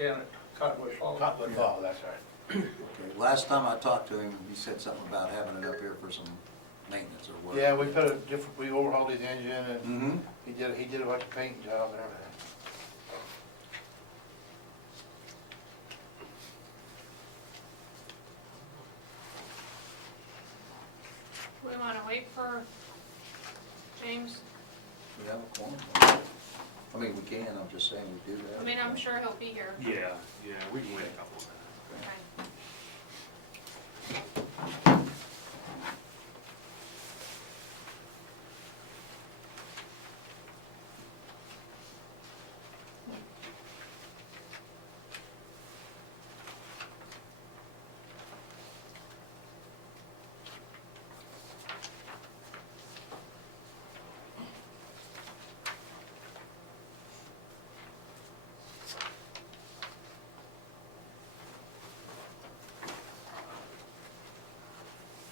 down at Cottonwood Falls. Cottonwood Fall, that's right. Okay, last time I talked to him, he said something about having it up here for some maintenance or work. Yeah, we put a different, we overhauled his engine and Mm-hmm. he did a bunch of paint jobs and everything. We wanna wait for James? We have a quorum. I mean, we can, I'm just saying we do that. I mean, I'm sure he'll be here. Yeah, we can wait a couple of minutes. Okay.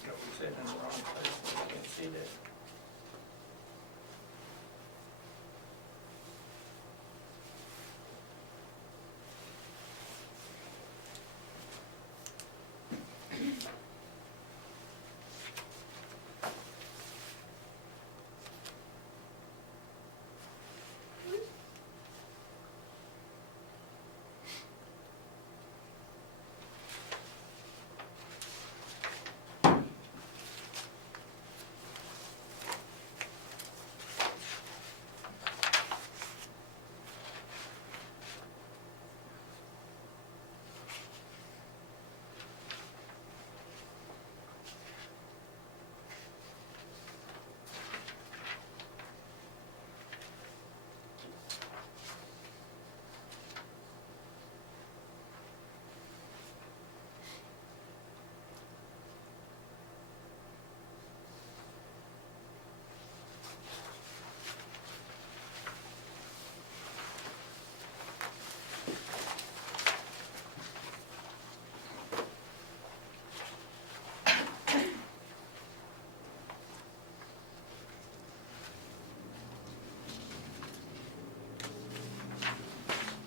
No, we said in the wrong place, we can't see that.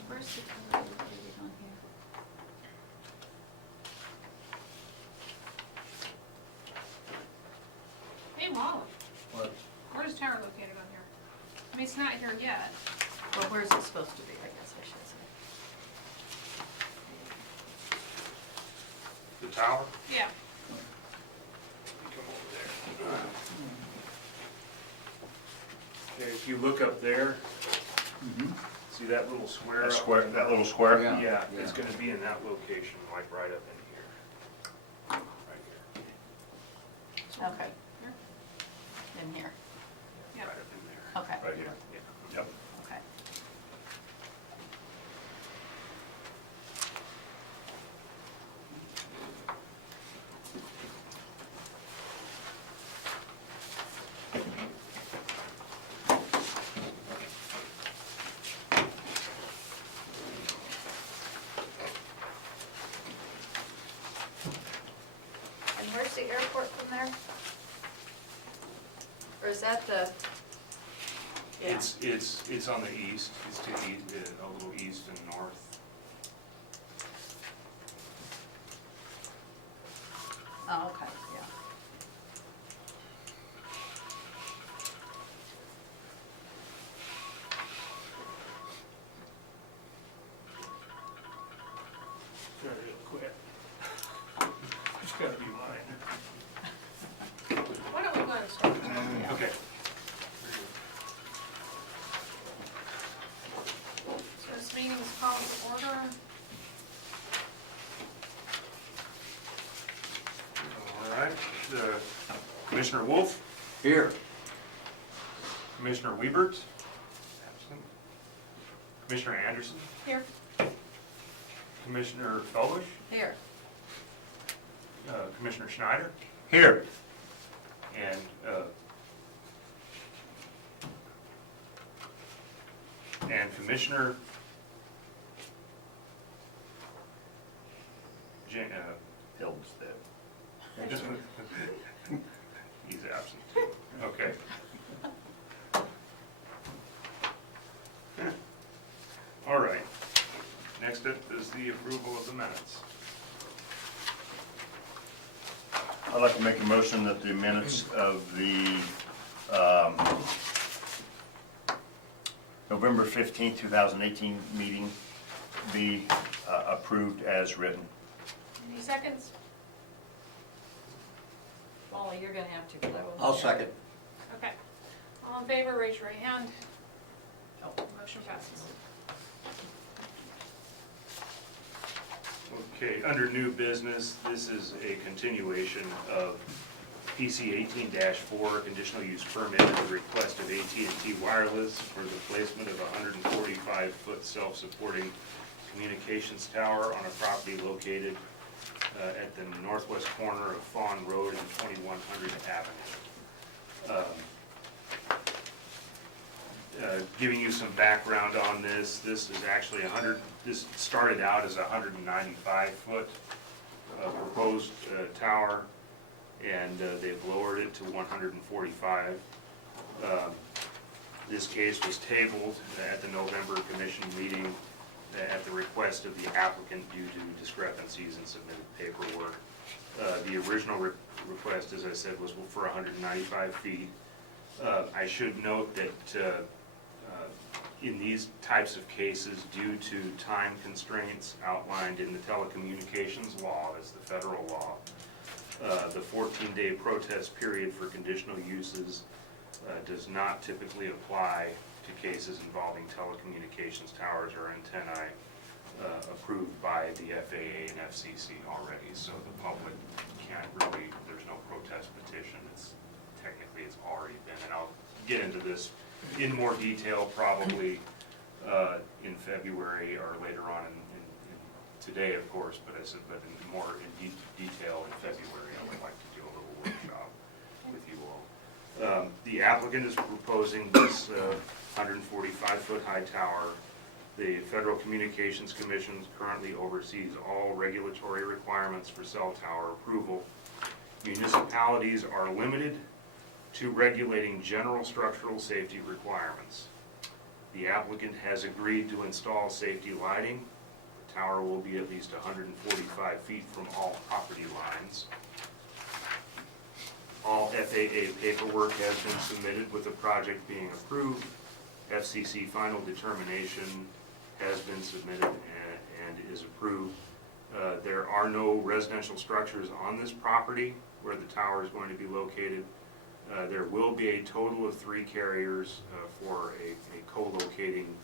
Where's the color located on here? Hey, Molly, What? where's tower located on here? I mean, it's not here yet. Well, where's it supposed to be, I guess I should say. The tower? Yeah. Come over there. Okay, if you look up there, Mm-hmm. see that little square? That up square, there? that little square? Yeah. Yeah, it's gonna be in that location, like right up in here. Right here, Okay. In here, Yep. right up in there. okay, Right here. Yeah. Yep. okay. And where's the airport from there? Or is that the? Yeah. It's on the east, it's to the, a little east and north. Oh, okay, yeah. Real quick. It's gotta be mine. Why don't we go ahead and start? Yeah. Okay. So this meeting is called to order. All right, Commissioner Wolf, Here. Commissioner Wiebert, absent. Commissioner Anderson, Here. Commissioner Felbush, Here. Commissioner Schneider, Here. and Commissioner Hildstead. He's absent. Okay. All right. Next fifth is the approval of the minutes. I'd like to make a motion that the minutes of the November 15th, 2018 meeting be approved as written. Any seconds? Wally, you're gonna have to, 'cause I wasn't I'll here. second. Okay. All in favor, raise your right hand. Oh, motion passes. Okay, under new business, this is a continuation of PC 18-4, conditional use permit at the request of AT&T Wireless for the placement of a 145-foot self-supporting communications tower on a property located at the northwest corner of Fawn Road and 2100 Avenue. Giving you some background on this, this is actually this started out as a 195-foot proposed tower, and they've lowered it to 145. This case was tabled at the November commission meeting at the request of the applicant due to discrepancies in submitted paperwork. The original request, as I said, was for 195 feet. I should note that in these types of cases, due to time constraints outlined in the telecommunications law, as the federal law, the 14-day protest period for conditional uses does not typically apply to cases involving telecommunications towers or antennae approved by the FAA and FCC already. So the public can't really, there's no protest petition. Technically it's already been, and I'll get into this in more detail probably in February or later on in today, of course, but in more detail in February. I would like to do a little workshop with you all. The applicant is proposing this 145-foot high tower. The Federal Communications Commission currently oversees all regulatory requirements for cell tower approval. Municipalities are limited to regulating general structural safety requirements. The applicant has agreed to install safety lighting. The tower will be at least 145 feet from all property lines. All FAA paperwork has been submitted with the project being approved. FCC final determination has been submitted and is approved. There are no residential structures on this property where the tower is going to be located. There will be a total of 3 carriers for a co-locating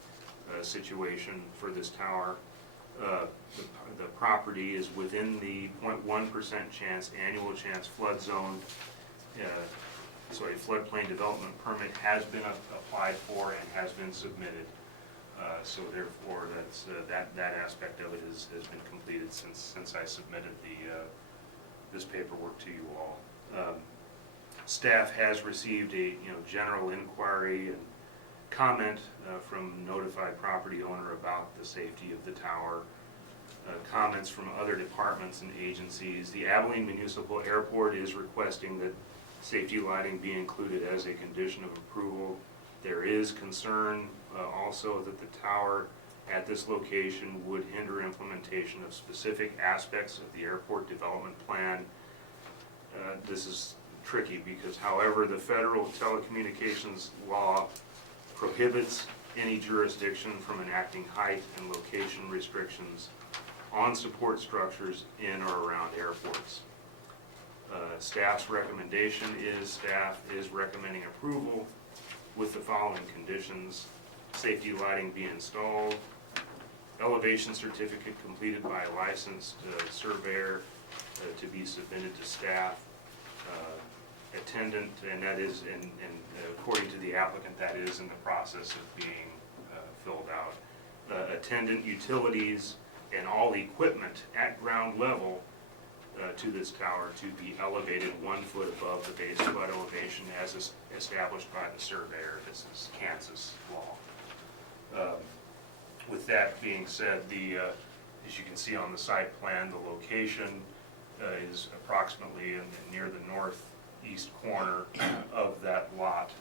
situation for this tower. The property is within the 0.1% annual chance flood zone. So a floodplain development permit has been applied for and has been submitted. So therefore, that aspect of it has been completed since I submitted this paperwork to you all. Staff has received a general inquiry and comment from notified property owner about the safety of the tower. Comments from other departments and agencies. The Abilene Municipal Airport is requesting that safety lighting be included as a condition of approval. There is concern also that the tower at this location would hinder implementation of specific aspects of the airport development plan. This is tricky because however the federal telecommunications law prohibits any jurisdiction from enacting height and location restrictions on support structures in or around airports. Staff's recommendation is staff is recommending approval with the following conditions: safety lighting be installed, elevation certificate completed by a licensed surveyor to be submitted to staff, attendant, and that is, and according to the applicant, that is in the process of being filled out. Attendant utilities and all equipment at ground level to this tower to be elevated 1 foot above the base flood elevation as is established by the surveyor. This is Kansas law. With that being said, as you can see on the site plan, the location is approximately near the northeast corner of that lot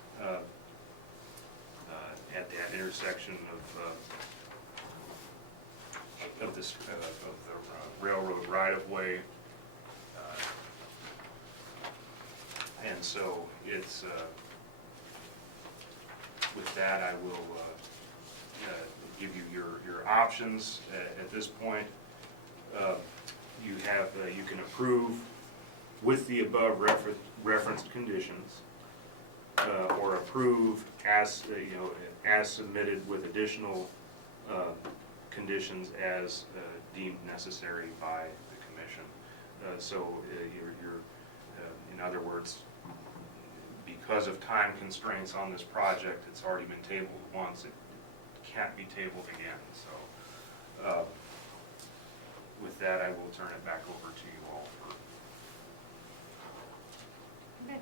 at that intersection of of the railroad right-of-way. And so it's, with that, I will give you your options at this point. You have, you can approve with the above referenced conditions, or approve as, as submitted with additional conditions as deemed necessary by the commission. So you're in other words, because of time constraints on this project, it's already been tabled once, it can't be tabled again. So with that, I will turn it back over to you all for. Okay.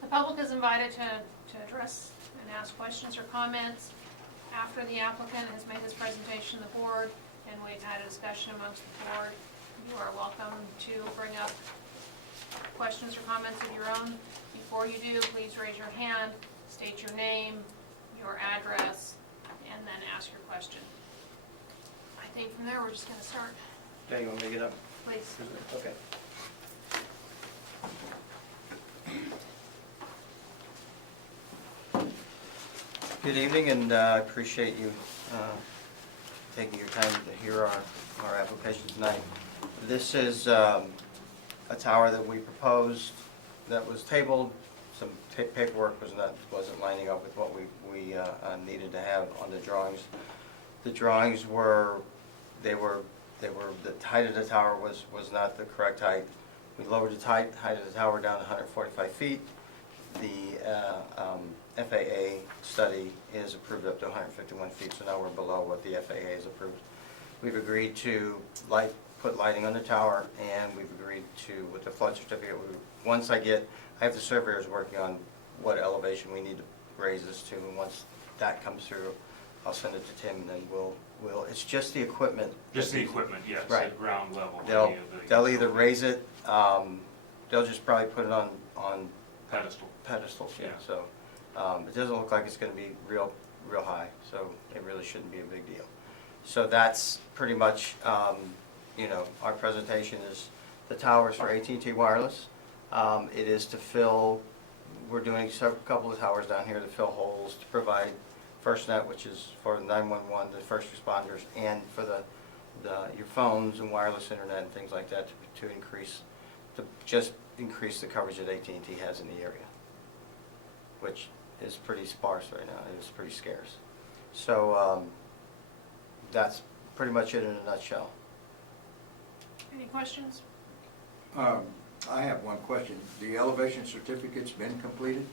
The public is invited to address and ask questions or comments after the applicant has made his presentation to the board and we've had a discussion amongst the board. You are welcome to bring up questions or comments of your own. Before you do, please raise your hand, state your name, your address, and then ask your question. I think from there, we're just gonna start. Yeah, you want me to get up? Please. Okay. Good evening, and I appreciate you taking your time to hear our application tonight. This is a tower that we proposed that was tabled. Some paperwork wasn't lining up with what we needed to have on the drawings. The drawings were, the height of the tower was not the correct height. We lowered the height of the tower down to 145 feet. The FAA study is approved up to 151 feet, so now we're below what the FAA has approved. We've agreed to put lighting on the tower, and we've agreed to, with the flood certificate, once I have the surveyors working on what elevation we need to raise this to, and once that comes through, I'll send it to Tim, and then we'll, it's just the equipment. Just the equipment, yes, Right. at ground level. They'll either raise it, they'll just probably put it on Pedestal. pedestals, yeah, Yeah. so, it doesn't look like it's gonna be real high, so it really shouldn't be a big deal. So that's pretty much, our presentation is the towers for AT&T Wireless. It is to fill, we're doing a couple of towers down here to fill holes, to provide FirstNet, which is for 911, the first responders, and for your phones and wireless internet and things like that to just increase the coverage that AT&T has in the area, which is pretty sparse right now. It's pretty scarce. So that's pretty much it in a nutshell. Any questions? I have one question. The elevation certificate's been completed?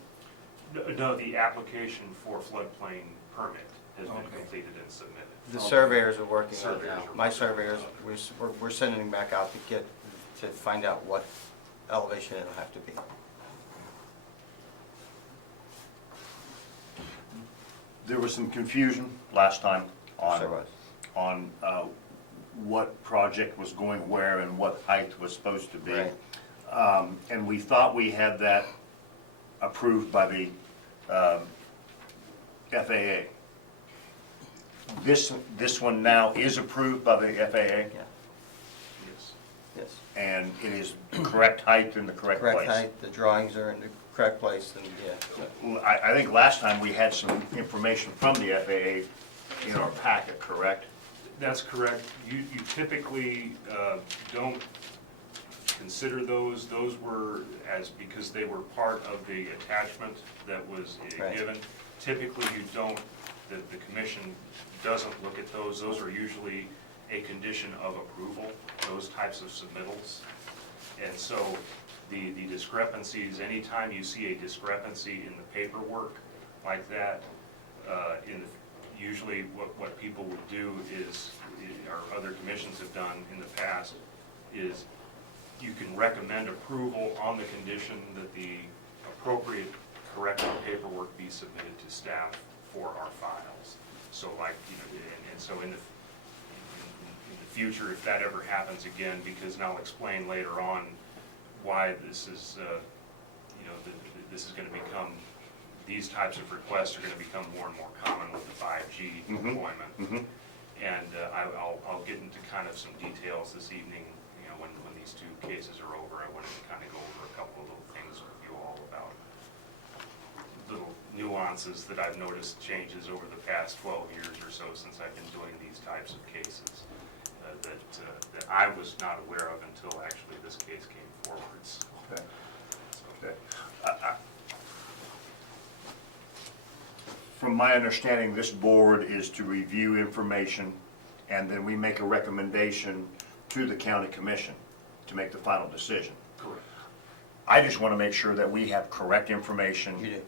No, the application for floodplain permit has been Okay. completed and submitted. The Okay. surveyors are working on it Surveyors now. are My working surveyors, on it. we're sending them back out to find out what elevation it'll have to be. There was some confusion last time There was. on what project was going where and what height was supposed to be. Right. And we thought we had that approved by the FAA. This one now is approved by the FAA, Yeah, Yes. yes. and it is the correct height in the correct place. Correct height, the drawings are in the correct place, and yeah. so- I think last time we had some information from the FAA in our packet, correct? That's correct. You typically don't consider those. Those were because they were part of the attachment that was Right. given. Typically, you don't, the commission doesn't look at those. Those are usually a condition of approval, those types of submittals. And so the discrepancies, anytime you see a discrepancy in the paperwork like that, usually what people would do is, or other commissions have done in the past, is you can recommend approval on the condition that the appropriate corrected paperwork be submitted to staff for our files. So and so in the future, if that ever happens again, because, and I'll explain later on why this is, this is going to become, these types of requests are going to become more and more common with the 5G deployment. And I'll get into kind of some details this evening, you know, when these two cases are over. I wanted to kind of go over a couple of little things with you all about little nuances that I've noticed changes over the past 12 years or so since I've been doing these types of cases that I was not aware of until actually this case came forwards. Okay. So, Okay. From my understanding, this board is to review information, and then we make a recommendation to the county commission to make the final decision. correct. I just want to make sure that we have correct information, You do.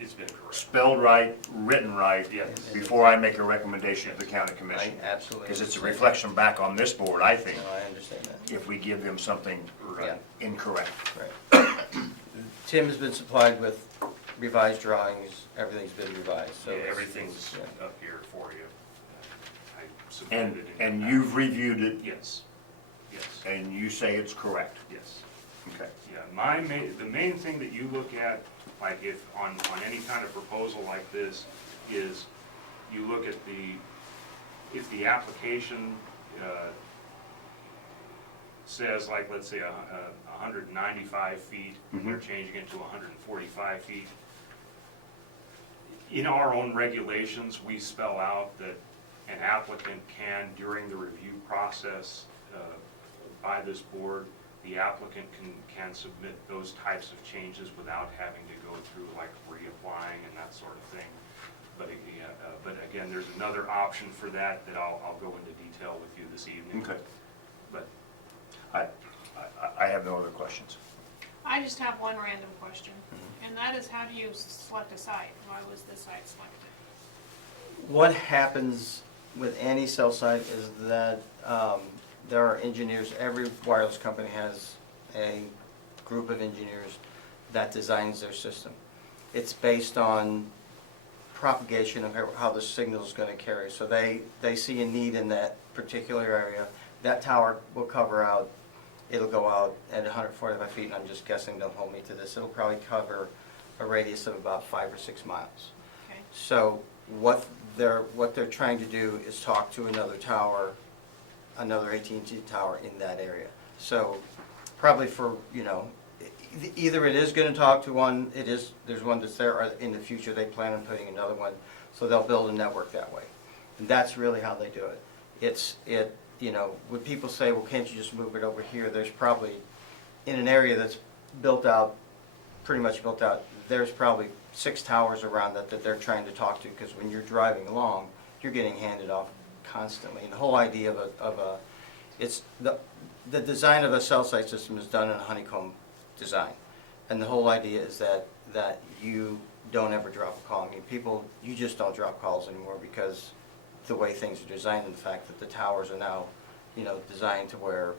It's been correct. spelled right, written right, Yes. before I make a recommendation to the county commission. I absolutely. Because it's a understand. reflection back on this board, I think, No, I understand that. if we give them something Yeah. incorrect. Right. Tim has been supplied with revised drawings, everything's been revised, so. Yeah, it's- everything's yeah. up here for you. I submitted it. in And the you've packet. reviewed it, Yes, yes, and you say it's correct. yes. Okay. Yeah, the main thing that you look at, like if, on any kind of proposal like this, is you look at if the application says, like, let's say, 195 feet, and they're changing it to 145 feet. In our own regulations, we spell out that an applicant can, during the review process by this board, the applicant can submit those types of changes without having to go through like reapplying and that sort of thing. But again, there's another option for that I'll go into detail with you this evening. Okay. But I have no other questions. I just have one random question, and that is, how do you select a site? Why was this site selected? What happens with any cell site is that there are engineers, every wireless company has a group of engineers that designs their system. It's based on propagation of how the signal is going to carry. So they see a need in that particular area. That tower will cover out, it'll go out at 145 feet, and I'm just guessing, don't hold me to this, it'll probably cover a radius of about 5 or 6 miles. Okay. So what they're trying to do is talk to another tower, another AT&T tower in that area. So probably for, you know, either it is going to talk to one, there's one that's there, or in the future they plan on putting another one, so they'll build a network that way. And that's really how they do it. You know, when people say, well, can't you just move it over here, there's probably, in an area that's built out, pretty much built out, there's probably 6 towers around that they're trying to talk to, because when you're driving along, you're getting handed off constantly. And the whole idea it's the design of a cell site system is done in a honeycomb design. And the whole idea is that you don't ever drop a call. I mean, you just don't drop calls anymore because the way things are designed, and the fact that the towers are now, you know, designed to where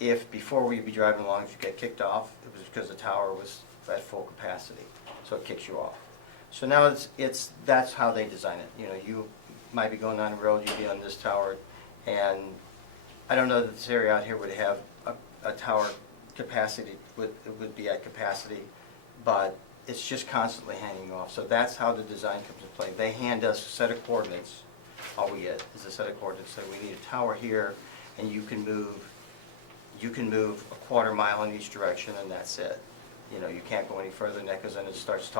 if before we'd be driving along, if you get kicked off, it was because the tower was at full capacity, so it kicks you off. So now that's how they design it. You know, you might be going down the road, you'd be on this tower, and I don't know that this area out here would have a tower capacity, would be at capacity, but it's just constantly hanging off. So that's how the design comes into play. They hand us a set of coordinates. All we get is a set of coordinates. So we need a tower here, and you can move a quarter mile in each direction, and that's it. You know, you can't go any further than that, because then it starts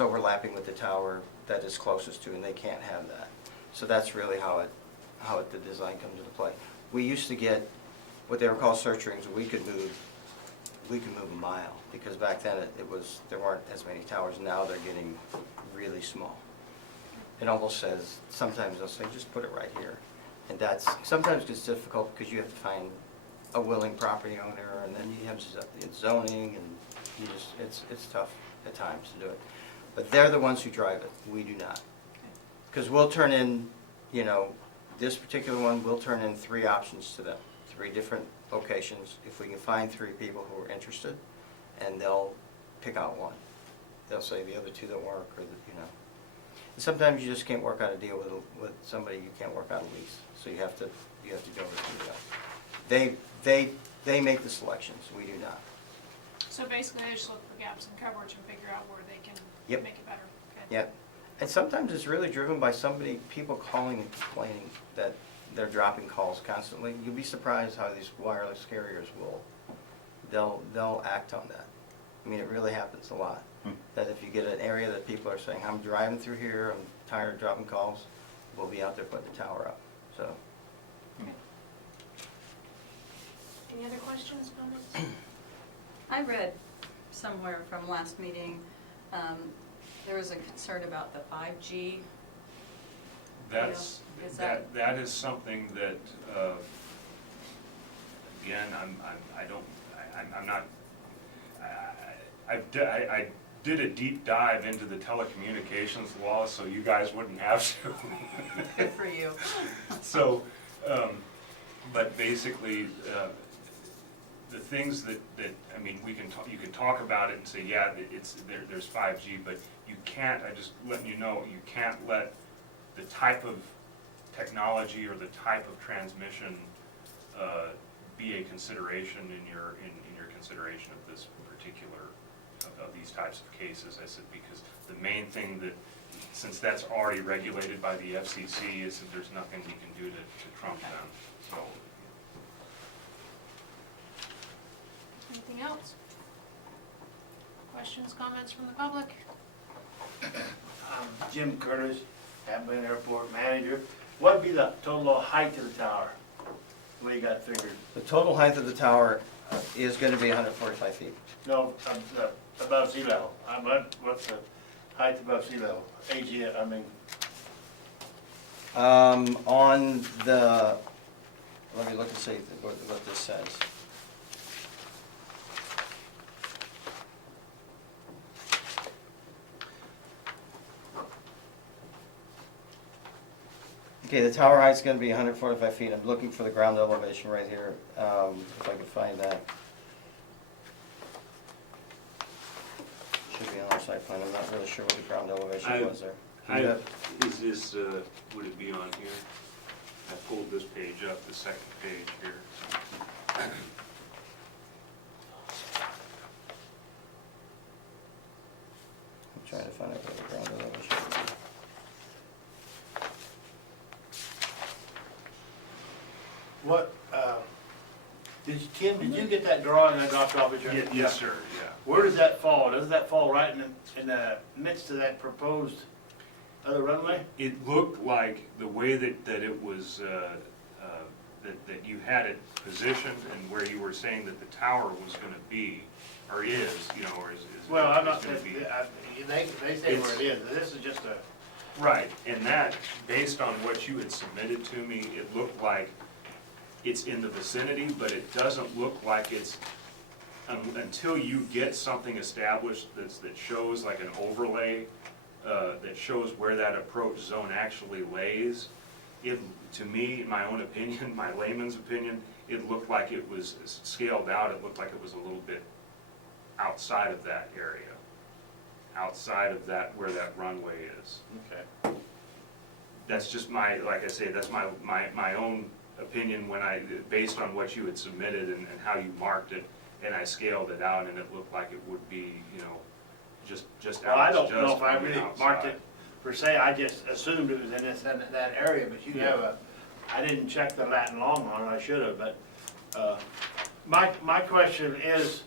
overlapping with the tower that is closest to, and they can't have that. So that's really how the design comes into play. We used to get what they were called search rings. We could move a mile, because back then there weren't as many towers. Now they're getting really small. It almost says, sometimes they'll say, just put it right here. And that's, sometimes it's difficult because you have to find a willing property owner, and then you have zoning, and it's tough at times to do it. But they're the ones who drive it, we do not. Because we'll turn in, you know, this particular one, we'll turn in 3 options to them, 3 different locations, if we can find 3 people who are interested, and they'll pick out one. They'll say the other 2 don't work, or, you know. And sometimes you just can't work out a deal with somebody, you can't work out a lease, so you have to go with somebody else. They make the selections, we do not. So basically, they just look for gaps in coverage and figure out where they can Yep. make it better. Okay. Yep. And sometimes it's really driven by people calling and complaining that they're dropping calls constantly. You'll be surprised how these wireless carriers they'll act on that. I mean, it really happens a lot. That if you get an area that people are saying, I'm driving through here, I'm tired of dropping calls, we'll be out there putting the tower up, so. Any other questions, comments? I read somewhere from last meeting, there was a concern about the 5G. That's, Is that is something that, again, I'm not, I did a deep dive into the telecommunications law, so you guys wouldn't have to. Good for you. So, but basically, the things that, I mean, you can talk about it and say, yeah, there's 5G, but you can't, I just letting you know, you can't let the type of technology or the type of transmission be a consideration in your consideration of this particular, of these types of cases. I said, because the main thing that, since that's already regulated by the FCC, is that there's nothing we can do to trump them, so. Anything else? Questions, comments from the public? Jim Curtis, Abilene Airport Manager. What'd be the total height of the tower? What you got figured? The total height of the tower is gonna be 145 feet. No, above sea level. What's the height above sea level? AG, I mean, On the, let me look and see what this says. Okay, the tower height's gonna be 145 feet. I'm looking for the ground elevation right here, if I can find that. Should be on our site plan. I'm not really sure what the ground elevation was there. Do you have- Is this, would it be on here? I pulled this page up, the second page here. I'm trying to find out what the ground elevation is. what, Tim, did you get that drawing I dropped off at your? Yes, sir, yeah. Where does that fall? Doesn't that fall right in the midst of that proposed other runway? It looked like the way that it was, that you had it positioned and where you were saying that the tower was gonna be, or is, you know, or is. Well, I'm is not, gonna be. they say where it is, this is just a, Right, and that, based on what you had submitted to me, it looked like it's in the vicinity, but it doesn't look like it's, until you get something established that shows like an overlay, that shows where that approach zone actually lays, it, to me, in my own opinion, my layman's opinion, it looked like it was scaled out, it looked like it was a little bit outside of that area, outside of that, where that runway is. okay. That's just my, like I say, that's my own opinion when based on what you had submitted and how you marked it, and I scaled it out, and it looked like it would be, you know, just Well, I don't just know if I on the really marked outside. it per se, I just assumed it was in that area, but you have I didn't check the Latin long on it, I should have, but, my question is,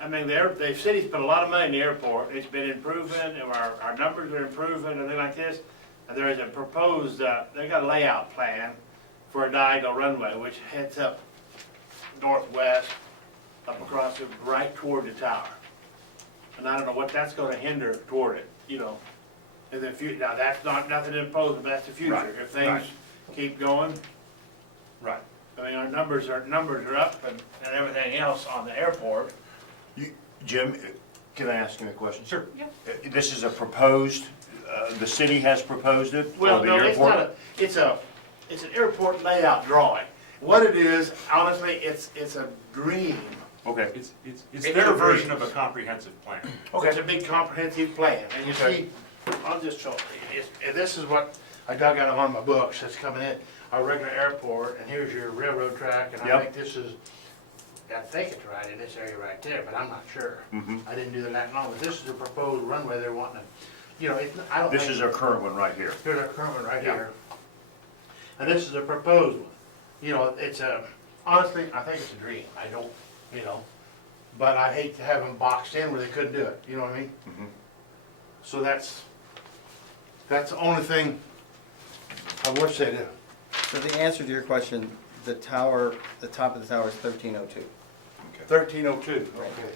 I mean, the city's put a lot of money in the airport, it's been improving, and our numbers are improving, and things like this, and there is a proposed, they got a layout plan for a diagonal runway, which heads up northwest, up across it, right toward the tower. And I don't know what that's gonna hinder toward it, you know, in the future. Now, that's not, nothing imposed, but that's the future. Right, If things right. keep going, Right. I mean, our numbers are up and everything else on the airport. Jim, can I ask you a question? Sure. This is a proposed, the city has proposed it? or Well, the no, it's airport? not it's an airport layout drawing. What it is, honestly, it's a dream. Okay, It's It's their a version dream. of a comprehensive plan. It's a big comprehensive plan, and you Okay. see, I'll just show you, and this is what I dug out of one of my books that's coming in, our regular airport, and here's your railroad track, and I Yep. think this is, I think it's right in this area right there, but I'm not sure. Mhm. I didn't do that long, but this is the proposed runway they're wanting to you know, I don't think. This is our current one right here. Here's our current one right Yeah. here. And this is a proposed one. You know, it's a, honestly, I think it's a dream. I don't, you know, but I hate to have them boxed in where they couldn't do it, you know what I mean? Mhm. So that's the only thing I wish they did. So the answer to your question, the tower, the top of the tower is 1302. 1302, okay.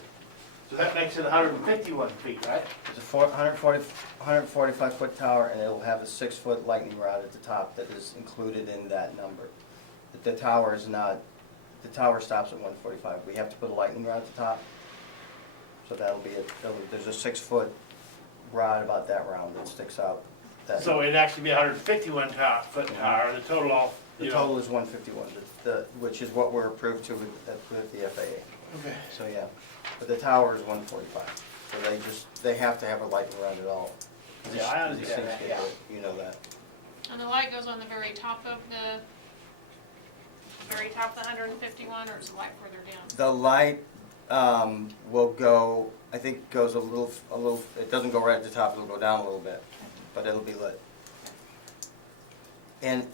So that makes it 151 feet, right? It's a 145-foot tower, and it'll have a 6-foot lightning rod at the top that is included in that number. The tower is not, the tower stops at 145. We have to put a lightning rod at the top. So that'll be it. There's a 6-foot rod about that round that sticks out. That- So it'd actually be 151 foot tower, the total all, The you know. total is 151, which is what we're approved to with the FAA. Okay. So, yeah, but the tower is 145, so they have to have a lightning rod at all. Yeah, I These understand things that, get yeah. hit, you know that. And the light goes on the very top of the 151, or is the light further down? The light will go, I think goes a little, it doesn't go right at the top, it'll go down a little bit, but it'll be lit. And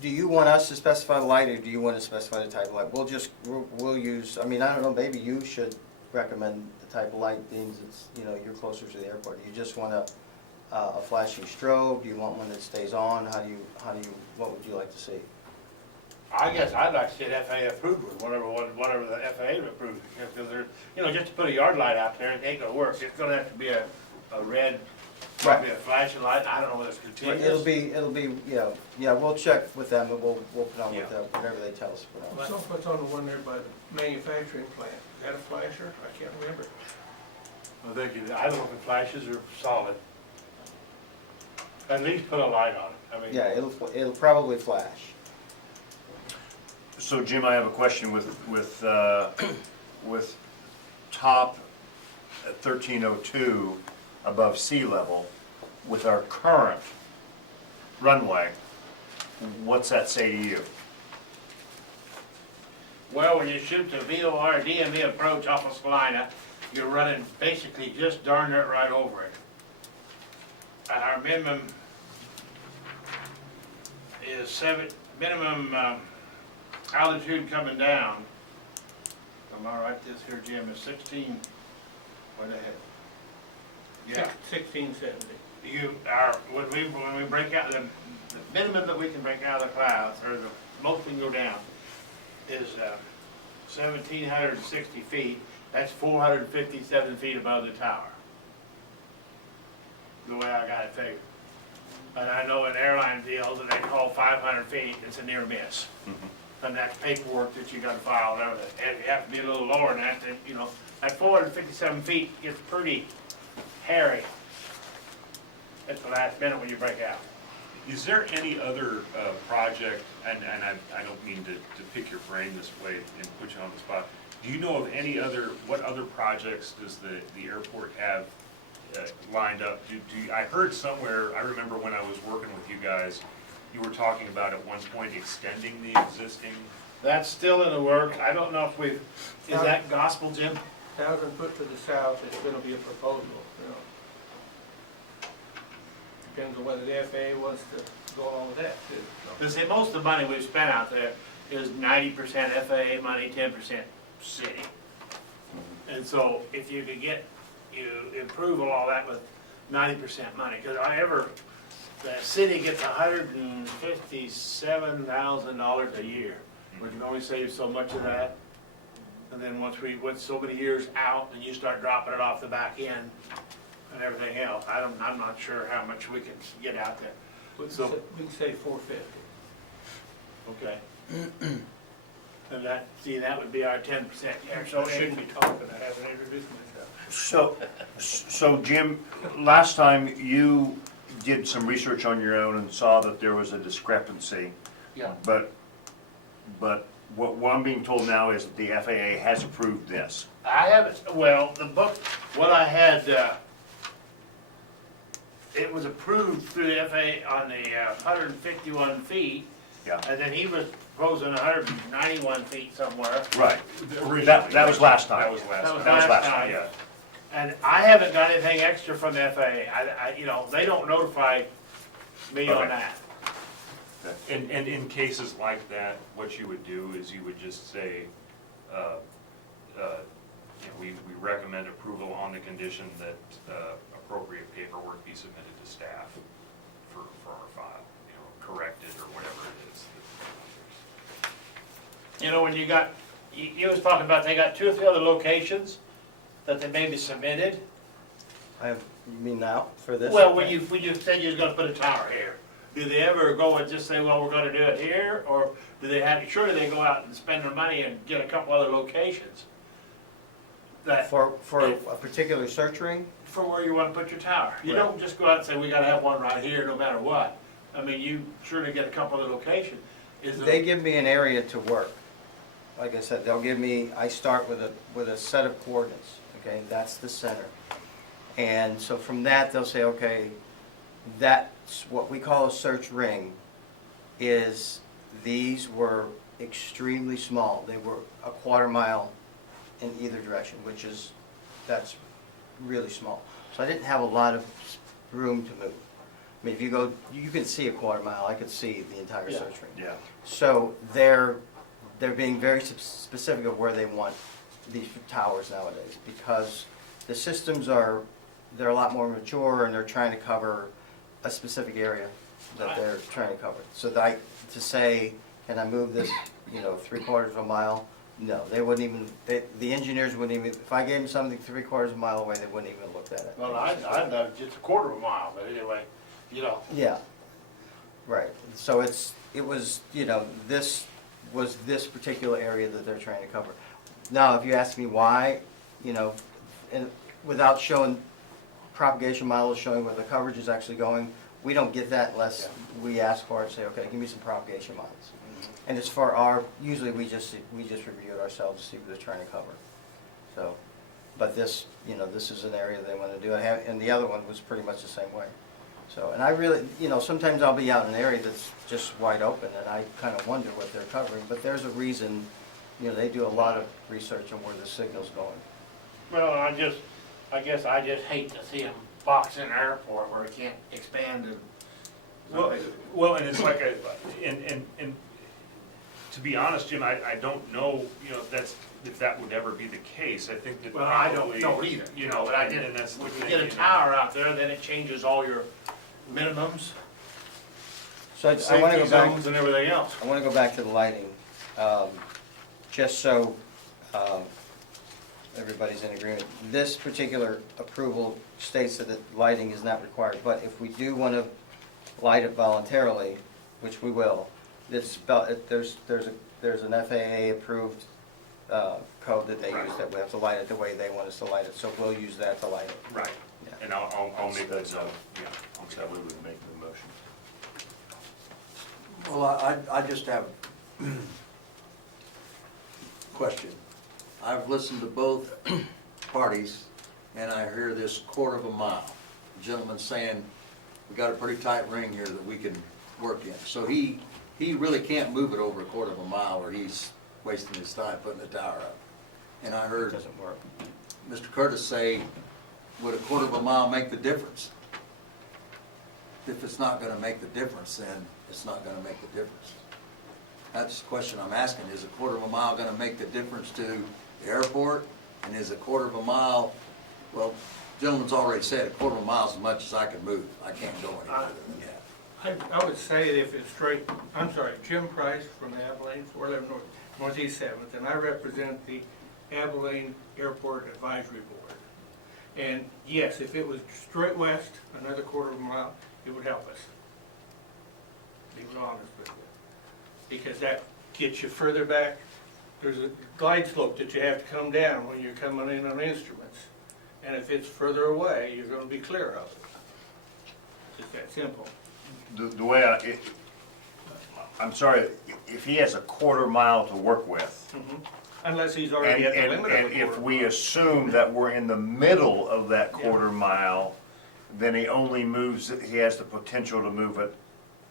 do you want us to specify the light, or do you want to specify the type of light? We'll use, I mean, I don't know, maybe you should recommend the type of light, being it's, you know, you're closer to the airport. Do you just want a flashing strobe? Do you want one that stays on? How do you, what would you like to see? I guess I'd like to see an FAA approved one, whatever the FAA approves, because they're, you know, just to put a yard light out there, it ain't gonna work. It's gonna have to be a red, probably a flashing light, I don't know whether it's continuous. It'll be, yeah, we'll check with them, and we'll put on Yeah. whatever they tell us to put on. So what's on the one there by the manufacturing plant? Is that a flasher? I can't remember. I don't know if it flashes or solid. At least put a light on it, I mean. Yeah, it'll probably flash. So Jim, I have a question with top at 1302 above sea level, with our current runway, what's that say to you? Well, when you shoot the VOR DME approach off of Salina, you're running basically just darn near right over it. And our minimum is minimum altitude coming down. Am I right this here, Jim, is 16, what the heck? Yeah. 1670. When we break out, the minimum that we can break out of the clouds, or the most we can go down, is 1,760 feet. That's 457 feet above the tower. The way I got it figured. And I know in airline deals that they call 500 feet, it's a near miss. And that's paperwork that you gotta file and everything. And you have to be a little lower than that, you know, that 457 feet gets pretty hairy at the last minute when you break out. Is there any other project, and I don't mean to pick your brain this way and put you on the spot, do you know of any other, what other projects does the airport have lined up? I heard somewhere, I remember when I was working with you guys, you were talking about at one point extending the existing. That's still in the works. I don't know if we've, is that gospel, Jim? 1,000 foot to the south, it's gonna be a proposal, you know. Depends on whether the FAA wants to go along with that too. so. Because see, most of the money we've spent out there is 90% FAA money, 10% city. And so if you could get, you improve all that with 90% money, because the city gets $157,000 a year. We can only save so much of that. And then once so many years out, and you start dropping it off the back end and everything else, I'm not sure how much we can get out there. We can So- say- we can say 450. Okay. And that would be our 10% share, so I shouldn't be talking, I haven't introduced myself. So Jim, last time you did some research on your own and saw that there was a discrepancy, yeah. but what I'm being told now is that the FAA has approved this. I haven't, well, the book, what I had, it was approved through the FAA on the 151 feet, Yeah. and then he was proposing 191 feet somewhere. Right. The original- That was last time. That was last That was time. last time. Yeah. And I haven't got anything extra from the FAA. You know, they don't notify me on Okay. that. And in cases like that, what you would do is you would just say, you know, we recommend approval on the condition that appropriate paperwork be submitted to staff for our file, you know, corrected or whatever it is. You know, when you got, you was talking about they got 2 or 3 other locations that they maybe submitted. You mean now, for this? Well, when you said you was gonna put a tower here, do they ever go and just say, well, we're gonna do it here? Or do they have, surely they go out and spend their money and get a couple other locations? That, For a particular search ring? for where you wanna put your tower. You Right. don't just go out and say, we gotta have one right here no matter what. I mean, you surely get a couple other locations. Is They it, give me an area to work. Like I said, they'll give me, I start with a set of coordinates, okay? That's the center. And so from that, they'll say, okay, that's what we call a search ring, is these were extremely small. They were a quarter mile in either direction, that's really small. So I didn't have a lot of room to move. I mean, if you go, you can see a quarter mile, I could see the entire Yeah. search ring. Yeah. So they're being very specific of where they want these towers nowadays, because the systems they're a lot more mature, and they're trying to cover a specific area that they're trying to cover. So to say, can I move this, you know, 3/4 of a mile? No, they wouldn't even, the engineers wouldn't even, if I gave them something 3/4 of a mile away, they wouldn't even look at it. well, I'd know just a quarter of a mile, but anyway, you know. Yeah, right. So it was, you know, this was this particular area that they're trying to cover. Now, if you ask me why, you know, and without showing propagation models showing where the coverage is actually going, we don't get that unless we ask for it and say, okay, give me some propagation models. And it's for usually we just review it ourselves to see what they're trying to cover. So, but this, you know, this is an area they want to do, and the other one was pretty much the same way. So, and I really, you know, sometimes I'll be out in an area that's just wide open, and I kind of wonder what they're covering, but there's a reason, you know, they do a lot of research on where the signal's going. Well, I guess I just hate to see them box in an airport where it can't expand and. Well, and it's like and to be honest, Jim, I don't know, you know, if that would ever be the case. I think that Well, I don't probably, know either, you know, but I and did, that's the when you thing, get a you know. tower out there, then it changes all your minimums, So I want to safety go back. zones and everything else. I want to go back to the lighting, just so everybody's in agreement. This particular approval states that the lighting is not required, but if we do want to light it voluntarily, which we will, there's an FAA-approved code that they use that we have to light it the way they want us to light it, so we'll use that to light it. Right, Yeah. and I'll make that, That's, yeah, I'll That make we that. would make the motion. Well, I just have a question. I've listened to both parties, and I hear this quarter of a mile. The gentleman saying, we got a pretty tight ring here that we can work in. So he really can't move it over a quarter of a mile, or he's wasting his time putting the tower up. And I It heard doesn't work. Mr. Curtis say, would a quarter of a mile make the difference? If it's not gonna make the difference, then it's not gonna make the difference. That's the question I'm asking, is a quarter of a mile gonna make the difference to the airport? And is a quarter of a mile, well, gentleman's already said, a quarter of a mile is as much as I can move. I can't go any further than that. I would say that if it's straight, I'm sorry, Jim Price from Abilene, 411 Northeast 7th, and I represent the Abilene Airport Advisory Board. And yes, if it was straight west, another quarter of a mile, it would help us. Be real honest with you. Because that gets you further back. There's a glide slope that you have to come down when you're coming in on instruments. And if it's further away, you're gonna be clear of it. Just that simple. The way I'm sorry, if he has a quarter mile to work with, Unless he's already at the limit of a quarter. and if we assume that we're in the middle of that quarter mile, then he only moves, he has the potential to move it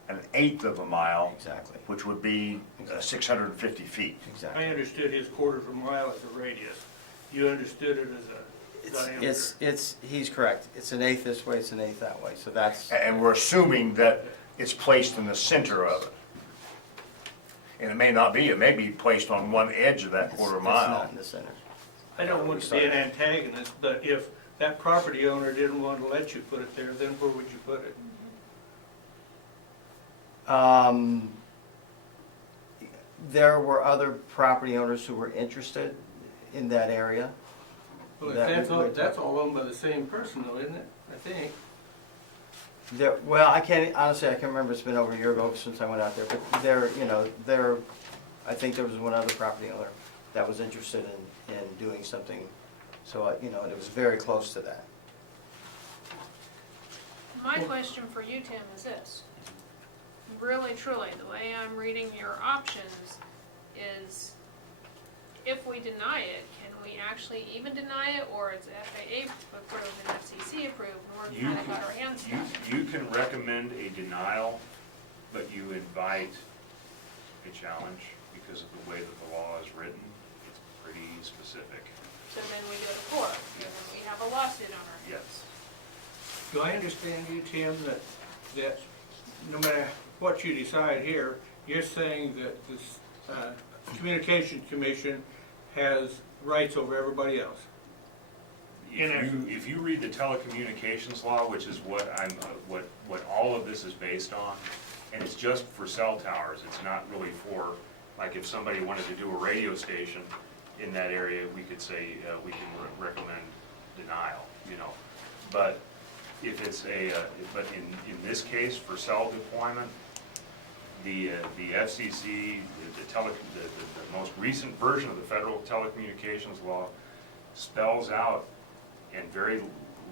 an eighth of a mile, Exactly, which would be 650 feet. I exactly. understood his quarter of a mile as a radius. You understood it as He's correct. It's an eighth this way, it's an eighth that way, so that's, And we're assuming that it's placed in the center of it. And it may not be, it may be placed on one edge of that it's quarter it's mile. not in the center. I don't want to be an antagonist, but if that property owner didn't want to let you put it there, then where would you put it? There were other property owners who were interested in that area. Well, if That that's all owned by the same person though, isn't it? I think. Well, I can't, honestly, I can't remember, it's been over a year ago since I went out there, but I think there was one other property owner that was interested in doing something, so, it was very close to that. My question for you, Tim, is this. Really, truly, the way I'm reading your options is, if we deny it, can we actually even deny it, or it's FAA approved and FCC approved, and we're kind of got our hands stuck? You can recommend a denial, but you invite a challenge because of the way that the law is written. It's pretty specific. So then we go to court, and then we have a lawsuit on our hands. Yes. Do I understand you, Tim, that no matter what you decide here, you're saying that this Communications Commission has rights over everybody else? If you read the telecommunications law, which is what all of this is based on, and it's just for cell towers, it's not really for, like if somebody wanted to do a radio station in that area, we could say, we can recommend denial, But if it's but in this case, for cell deployment, the FCC, the most recent version of the federal telecommunications law spells out in very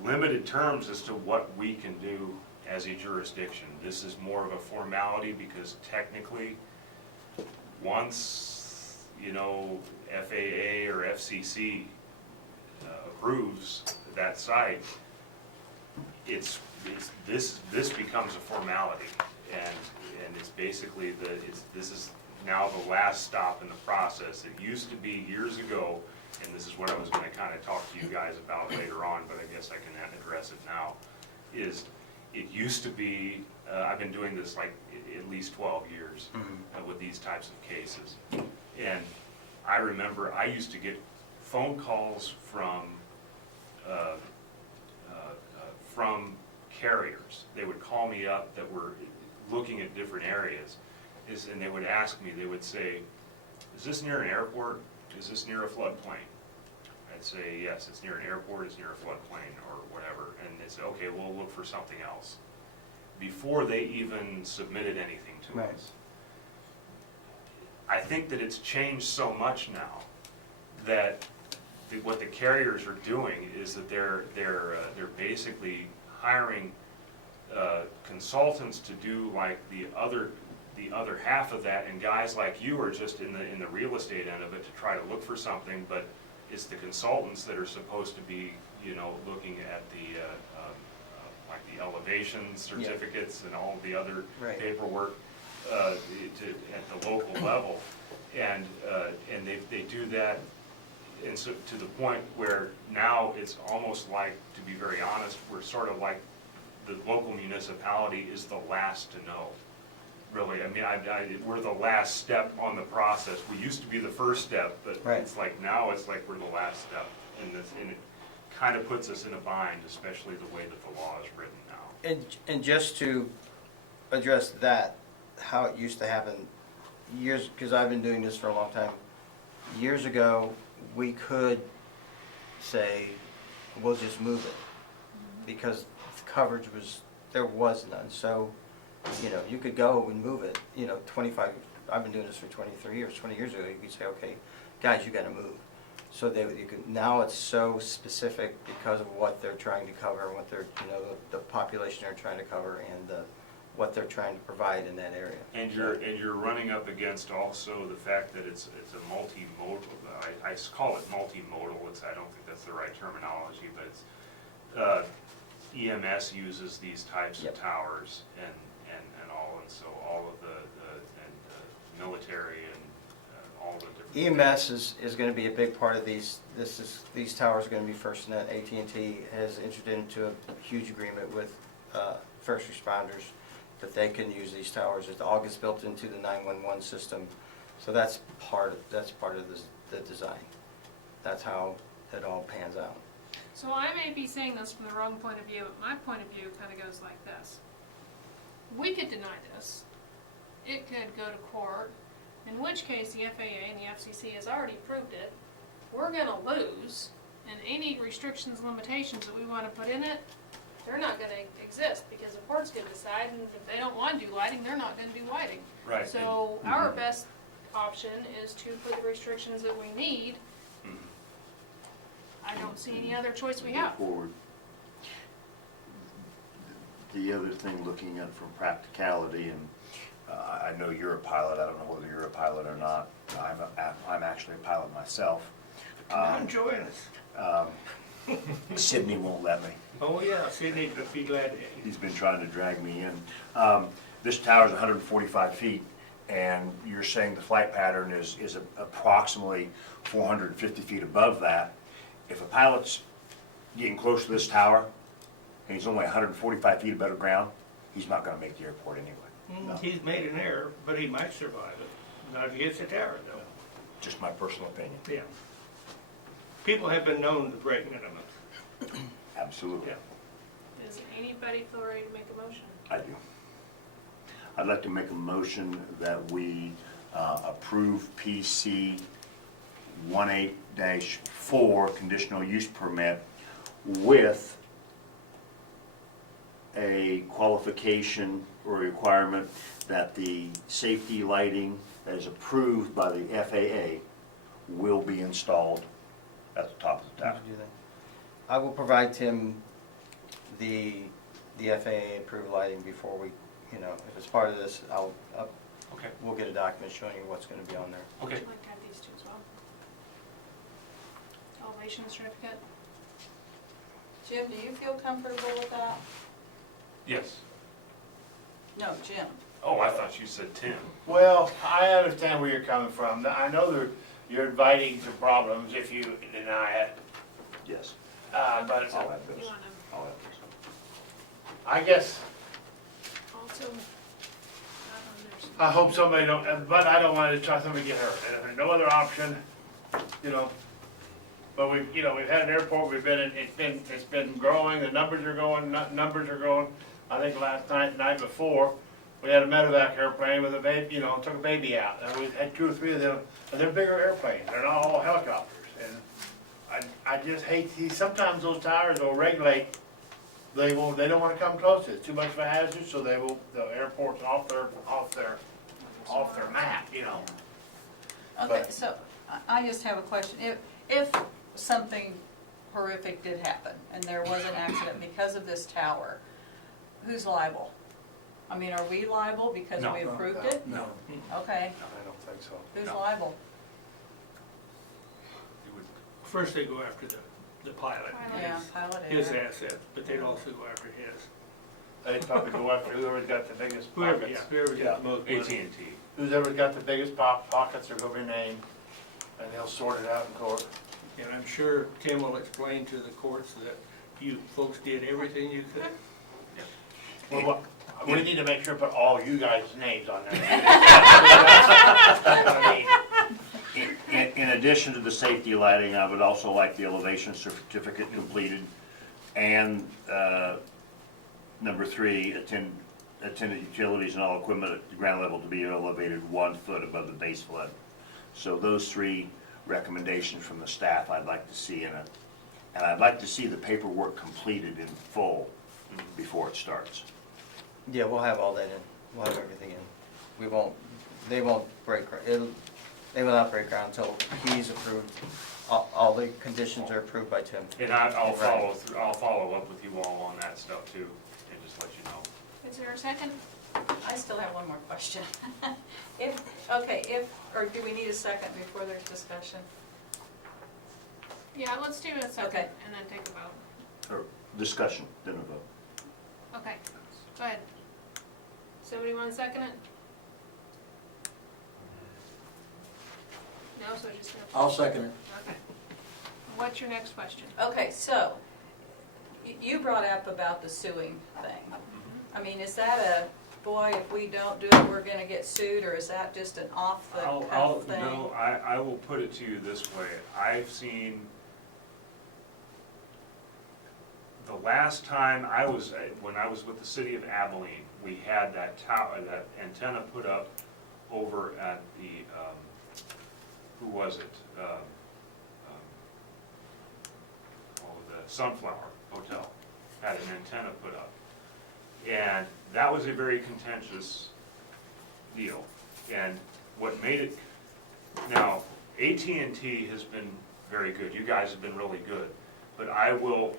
limited terms as to what we can do as a jurisdiction. This is more of a formality because technically, once, FAA or FCC approves that site, this becomes a formality, and it's basically this is now the last stop in the process. It used to be years ago, and this is what I was going to kind of talk to you guys about later on, but I guess I can address it now, is it used to be, I've been doing this like at least 12 years with these types of cases, and I remember I used to get phone calls from carriers. They would call me up that were looking at different areas, and they would ask me, they would say, is this near an airport? Is this near a floodplain? I'd say, yes, it's near an airport, it's near a floodplain, or whatever. And they'd say, okay, we'll look for something else. Before they even submitted anything to Right. us. I think that it's changed so much now that what the carriers are doing is that they're basically hiring consultants to do like the other half of that, and guys like you are just in the real estate end of it to try to look for something, but it's the consultants that are supposed to be, looking at the like the elevation certificates and all the other Right. paperwork at the local level, and they do that. And so to the point where now it's almost like, to be very honest, we're sort of like the local municipality is the last to know. Really, I mean, we're the last step on the process. We used to be the first step, but Right. it's like now it's like we're the last step. And it kind of puts us in a bind, especially the way that the law is written now. And just to address that, how it used to happen years, because I've been doing this for a long time. Years ago, we could say, we'll just move it, because coverage there was none. So, you could go and move it, I've been doing this for 23 years, 20 years ago, you could say, okay, guys, you gotta move. So now it's so specific because of what they're trying to cover, what they're, the population they're trying to cover, and what they're trying to provide in that area. And you're running up against also the fact that it's a multimodal, I call it multimodal, I don't think that's the right terminology, but it's, EMS uses these types Yep. of towers and all, and so all of the military and all the different EMS is gonna be a big part of these, these towers are gonna be FirstNet. AT&T has entered into a huge agreement with first responders that they can use these towers. It all gets built into the 911 system. So that's part of the design. That's how it all pans out. So I may be saying this from the wrong point of view, but my point of view kind of goes like this. We could deny this. It could go to court, in which case the FAA and the FCC has already approved it. We're gonna lose, and any restrictions, limitations that we wanna put in it, they're not gonna exist, because the court's gonna decide, and if they don't wanna do lighting, they're not gonna do lighting. Right. So our best option is to put the restrictions that we need. I don't see any other choice we have. Forward. The other thing, looking at from practicality, and I know you're a pilot, I don't know whether you're a pilot or not. I'm actually a pilot myself. Come on, join us. Sydney won't let me. Oh, yeah, Sydney would be glad to. He's been trying to drag me in. This tower's 145 feet, and you're saying the flight pattern is approximately 450 feet above that. If a pilot's getting close to this tower, and he's only 145 feet above the ground, he's not gonna make the airport anyway. No. He's made an error, but he might survive it. Not if he hits the tower, though. Just my personal opinion. Yeah. People have been known to break minimums. Absolutely. Yeah. Does anybody feel ready to make a motion? I do. I'd like to make a motion that we approve PC 18-4 conditional use permit with a qualification or requirement that the safety lighting that is approved by the FAA will be installed at the top of the tower. Do that. I will provide Tim the FAA approved lighting before we, if it's part of this, Okay, we'll get a document showing you what's gonna be on there. okay. I'd like to have these two as well. Elevation certificate. Jim, do you feel comfortable with that? Yes. No, Jim. Oh, I thought you said Tim. Well, I understand where you're coming from. I know you're inviting to problems if you deny it, Yes. but I'll have You this. wanna I'll have this. I guess, also, I hope somebody don't, but I don't want to try somebody to get hurt. And if there's no other option, but we've had an airport, it's been growing, the numbers are going. I think last night, the night before, we had a medevac airplane with a baby, took a baby out. And we had 2 or 3 of them, and they're bigger airplanes, they're not all helicopters. And I just hate, sometimes those towers will regulate, they don't want to come close, it's too much of a hazard, so the airport's off their map, Okay, But- so I just have a question. If something horrific did happen and there was an accident because of this tower, who's liable? I mean, are we liable because No. we approved it? No. Okay, I don't think so. who's liable? First, they go after the pilot, Pilot. Yeah, pilot his error. assets, but they'd also go after his. They probably go after whoever's got the biggest Whoever, pockets. whoever's got the most money. AT&T. Whoever's got the biggest pockets are gonna be named, and they'll sort it out in court. And I'm sure Tim will explain to the courts that you folks did everything you could. Well, we need to make sure to put all you guys' names on there. In addition to the safety lighting, I would also like the elevation certificate completed, and number 3, attendant utilities and all equipment at the ground level to be elevated 1 foot above the base flood. So those 3 recommendations from the staff I'd like to see in it. And I'd like to see the paperwork completed in full before it starts. Yeah, we'll have all that in, we'll have everything in. They won't break, they will not break ground until he's approved, all the conditions are approved by Tim. And I'll Right. follow up with you all on that stuff too, and just let you know. Is there a second? I still have one more question. Or do we need a second before there's discussion? Yeah, let's do a second Okay. and then take a vote. Or discussion, then a vote. Okay, go ahead. Somebody want to second it? No? so just gonna. I'll second it. Okay. What's your next question? Okay, so, you brought up about the suing thing. I mean, is that a, boy, if we don't do it, we're gonna get sued, or is that just an I'll, off-the-cuff thing? no, I will put it to you this way. I've seen, the last time when I was with the city of Abilene, we had that tower, that antenna put up over at the, who was it? The Sunflower Hotel had an antenna put up. And that was a very contentious deal. And what made it, now, AT&T has been very good. You guys have been really good. But I will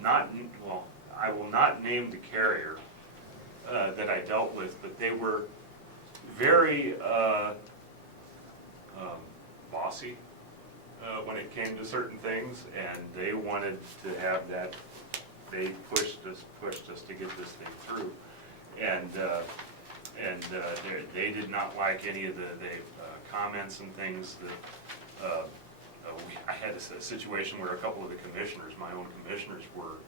not name the carrier that I dealt with, but they were very bossy when it came to certain things, and they wanted to have that. They pushed us to get this thing through, and they did not like any of the comments and things that. I had a situation where a couple of the commissioners, my own commissioners, were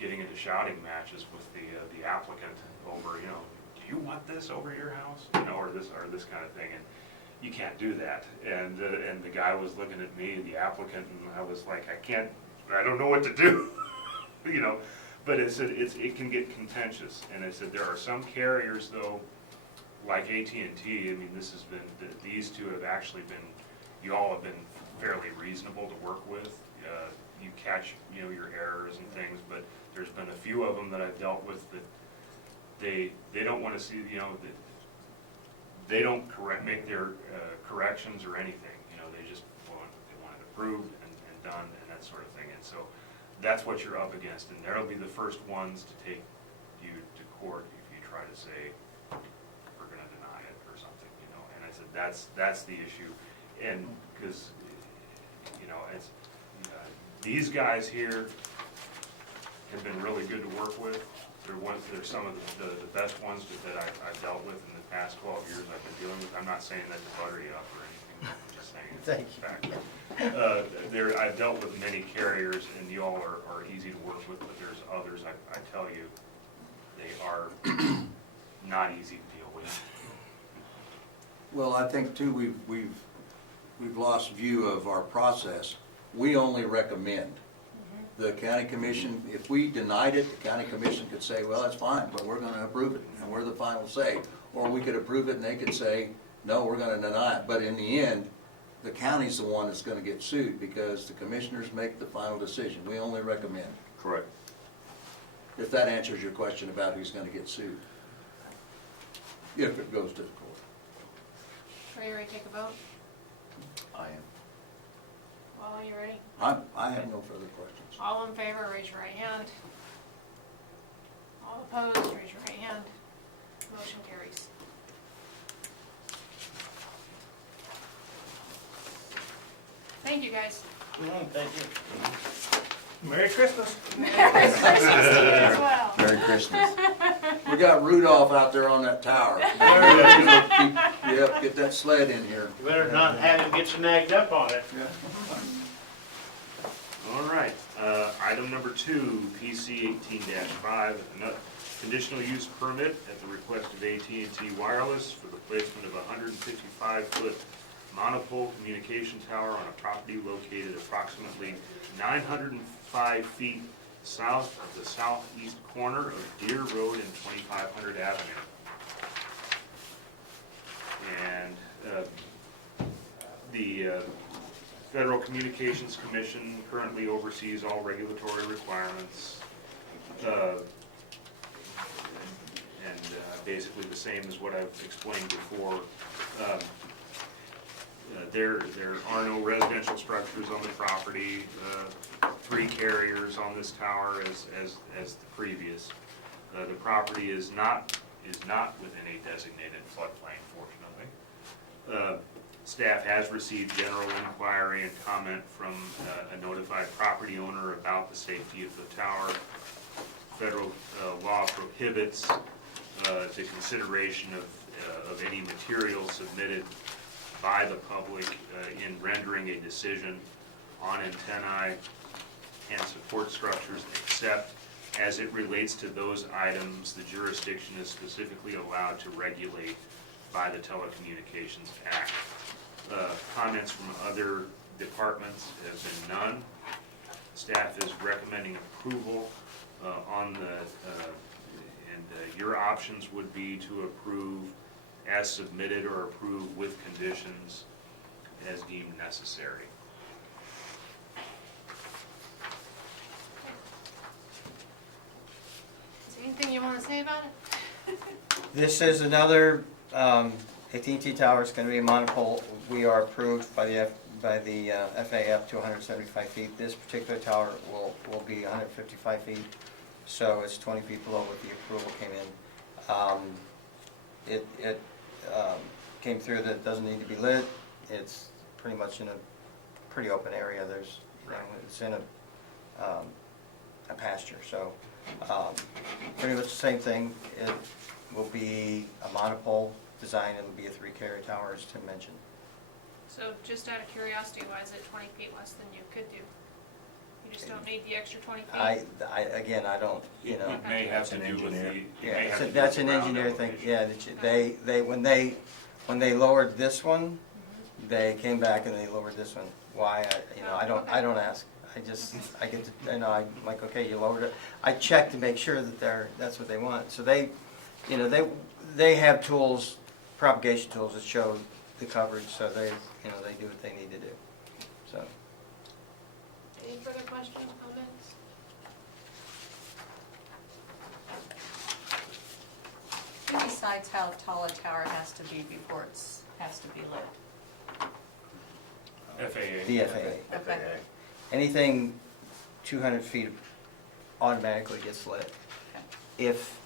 getting into shouting matches with the applicant over, do you want this over your house, or this kind of thing, and you can't do that. And the guy was looking at me, the applicant, and I was like, I don't know what to do, But it said it can get contentious, and I said there are some carriers though, like AT&T. I mean, this has been these two have actually been. You all have been fairly reasonable to work with. You catch, your errors and things, but there's been a few of them that I've dealt with that they don't want to see, they don't make their corrections or anything. They just want it approved and done and that sort of thing. And so that's what you're up against, and they'll be the first ones to take you to court if you try to say we're going to deny it or something. And I said that's the issue. And because, it's, these guys here have been really good to work with. They're some of the best ones that I've dealt with in the past 12 years I've been dealing with. I'm not saying that to butter you up or anything, I'm just saying it's Thank a fact. I've dealt with many carriers, and you all are easy to work with, but there's others, I tell you, they are not easy to deal with. Well, I think too, we've lost view of our process. We only recommend. The county commission, if we denied it, the county commission could say, well, that's fine, but we're gonna approve it, and we're the final say. Or we could approve it and they could say, no, we're gonna deny it. But in the end, the county's the one that's gonna get sued because the commissioners make the final decision. We only recommend. Correct. If that answers your question about who's gonna get sued. If it goes to the court. Are you ready to take a vote? I am. Well, you ready? I have no further questions. All in favor, raise your right hand. All opposed, raise your right hand. Motion carries. Thank you, guys. Thank you. Merry Christmas. Merry Christmas to you as well. Merry Christmas. We got Rudolph out there on that tower. Yep, get that sled in here. You better not have him get snagged up on it. All right, item number 2, PC 18-5, conditional use permit at the request of AT&T Wireless for the placement of a 155-foot monopole communication tower on a property located approximately 905 feet south of the southeast corner of Deer Road and 2500 Avenue. And the Federal Communications Commission currently oversees all regulatory requirements, and basically the same as what I've explained before. There are no residential structures on the property. 3 carriers on this tower as the previous. The property is not within a designated floodplain, fortunately. Staff has received general inquiry and comment from a notified property owner about the safety of the tower. Federal law prohibits the consideration of any material submitted by the public in rendering a decision on antennae and support structures, except as it relates to those items the jurisdiction is specifically allowed to regulate by the Telecommunications Act. Comments from other departments have been none. Staff is recommending approval on the, your options would be to approve as submitted or approve with conditions as deemed necessary. Is there anything you want to say about it? This is another, AT&T tower, it's gonna be a monopole. We are approved by the FAA up to 175 feet. This particular tower will be 155 feet, so it's 20 feet below what the approval came in. It came through that it doesn't need to be lit. It's pretty much in a pretty open area. There's, you know, it's in a pasture, so pretty much the same thing. It will be a monopole design. It'll be a 3-carrier tower, as Tim mentioned. So just out of curiosity, why is it 20 feet less than you could do? You just don't need the extra 20 feet? Again, I don't, you know. It may have to do with the. it may have to do That's with an the ground engineer thing, elevation. yeah, when they lowered this one, they came back and they lowered this one. Why, I don't ask. I get to, I'm like, okay, you lowered it. I check to make sure that that's what they want. So they have tools, propagation tools that show the coverage, so they do what they need to do, so. Any further questions, comments? Who decides how tall a tower has to be before it has to be lit? FAA. The FAA. Okay. Anything 200 feet automatically gets lit. Okay. If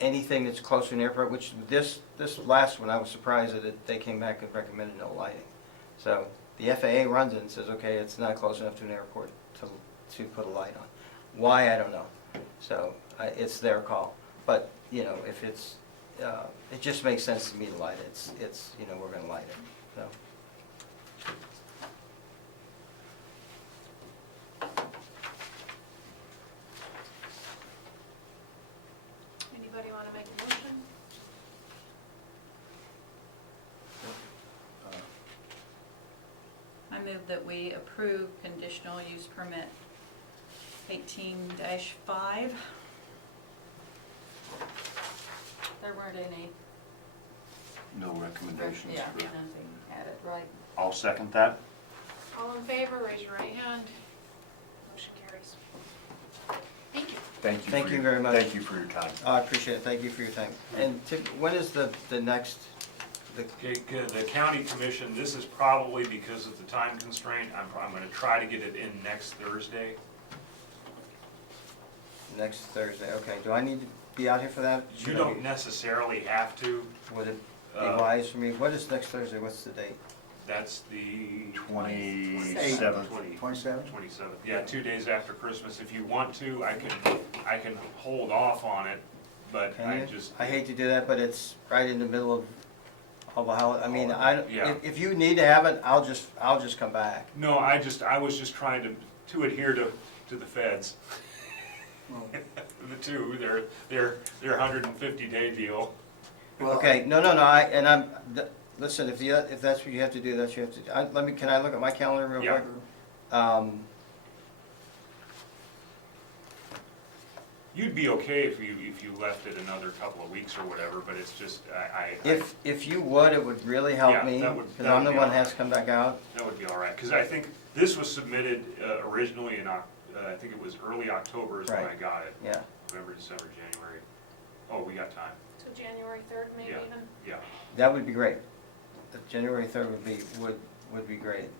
anything that's closer to an airport, which this last one, I was surprised that they came back and recommended no lighting. So the FAA runs it and says, okay, it's not close enough to an airport to put a light on. Why, I don't know. So it's their call. But, if it's, it just makes sense to me to light it. It's we're going to light it, so. Anybody want to make a motion? I move that we approve conditional use permit 18-5. There weren't any. No recommendations. Yeah, for- nothing added, right? I'll second that. All in favor, raise your right hand. Motion carries. Thank you. Thank you. Thank for you your- very much. Thank you for your time. I appreciate it, thank you for your time. And when is the next, Okay, good. The county commission, this is probably because of the time constraint, I'm gonna try to get it in next Thursday. next Thursday? Okay, do I need to be out here for that? You Should I don't be- necessarily have to, Would it be Uh, wise for me? What is next Thursday? What's the date? that's the 27th. 27? 27th, yeah, 2 days after Christmas. If you want to, I can hold off on it, but Can I you? just. I hate to do that, but it's right in the middle of the holiday. I mean, Yeah. if you need to have it, I'll just come back. No, I was just trying to adhere to the feds. The two, their 150-day deal. Well, Okay, no, listen, if that's what you have to do, that's what you have to do. Can I look at my calendar real Yeah. quick? You'd be okay if you left it another couple of weeks or whatever, but it's just, If you would, it would really help Yeah, me, that would- because that I'm would the be one all that has right. to come back out. that would be all right. Because I think this was submitted originally in, I think it was early October is when I Right. got it. Yeah, November, December, January. Oh, we got time. So January 3rd, maybe Yeah. even? Yeah. that would be great. January 3rd would be great.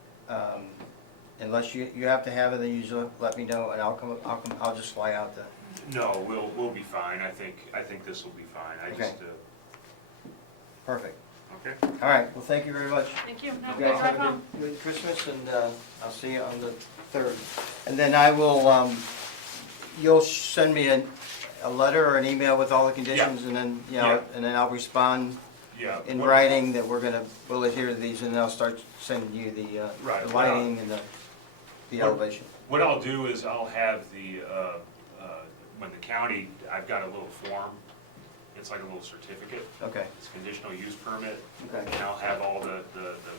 Unless you have to have it, then you just let me know, and I'll just fly out to. No, we'll be fine. I think this will be fine. I just, Perfect. okay. All right, well, thank you very much. Thank you. Have a You good guys drive have a home. good Christmas, and I'll see you on the 3rd. And then I will, you'll send me a letter or an email with all the conditions, and then, Yeah. and then I'll respond Yeah. in what- writing that we'll adhere to these, and then I'll start sending you Right, the well, lighting and the what- elevation. What I'll do is I'll have when the county, I've got a little form, it's like a little certificate, Okay, it's a conditional use permit, okay, and I'll have all the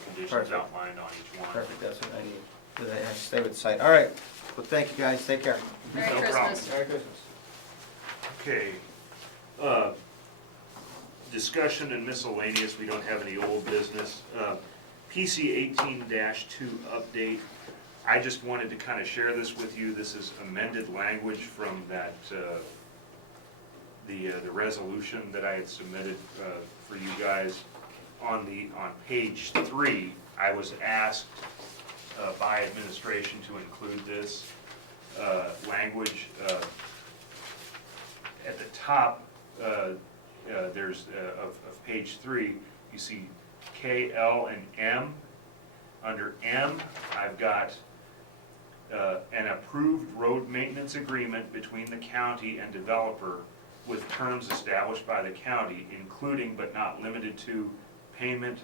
conditions Perfect. outlined on each one. perfect, that's what I need. So that I stay with the site. All right, well, thank you, guys, take care. Merry No Christmas. Merry Christmas. Okay. Discussion and miscellaneous, we don't have any old business. PC 18-2 update. I just wanted to kind of share this with you. This is amended language from that, the resolution that I had submitted for you guys. On page 3, I was asked by administration to include this language. At the top, there's, of page 3, you see K, L, and M. Under M, I've got an approved road maintenance agreement between the county and developer with terms established by the county, including but not limited to payment